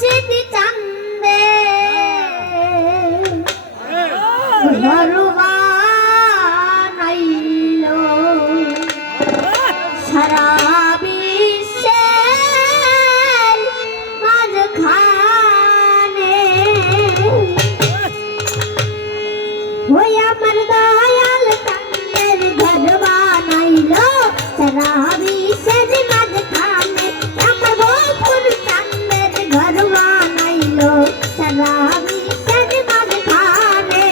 সেটি চান্দে বানাইল সারা বিশ্বের মাঝখানে ওই আমার দয়াল চাঁদের ঘর বানাইল সারা বিশ্বের মাঝখানে আমার গোপুর চাঁদের ঘর বানাইল সারা বিশ্বের মাঝখানে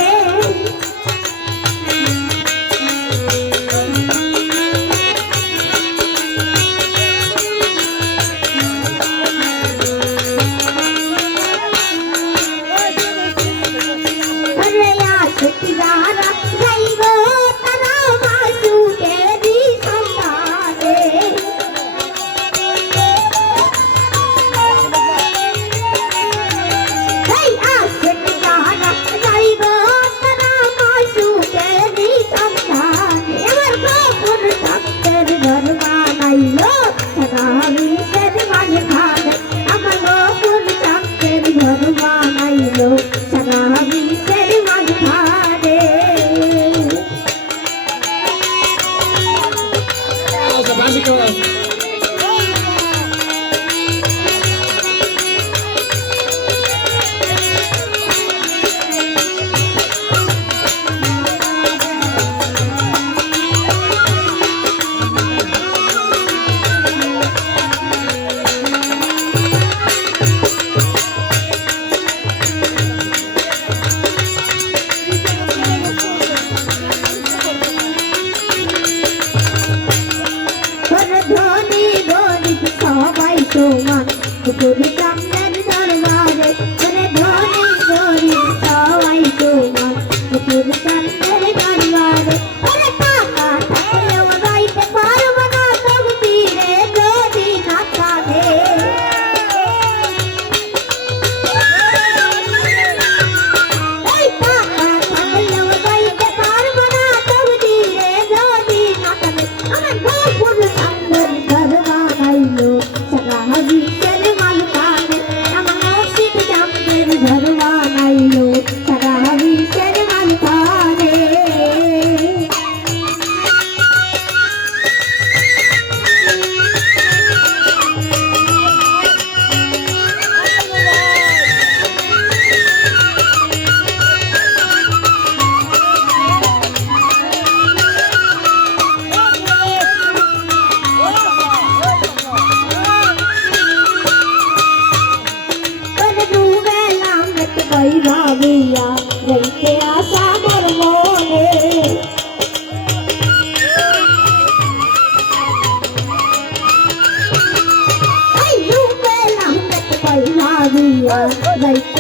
Guru Chandar Darbar, Guru Dhoni Gori, Sawai Tuman, Guru Chandar Darbar, Guru Taka Thakle Wadaite Parvana Tabtire Jodi Nakade. Hey Taka Thakle Wadaite Parvana Tabtire Jodi Nakade. Amar Guru Chandar Darbar ailo, Sarahavi. ভাবিয়া যাইতে আসা মোর মনে ভাবিয়া যাইতে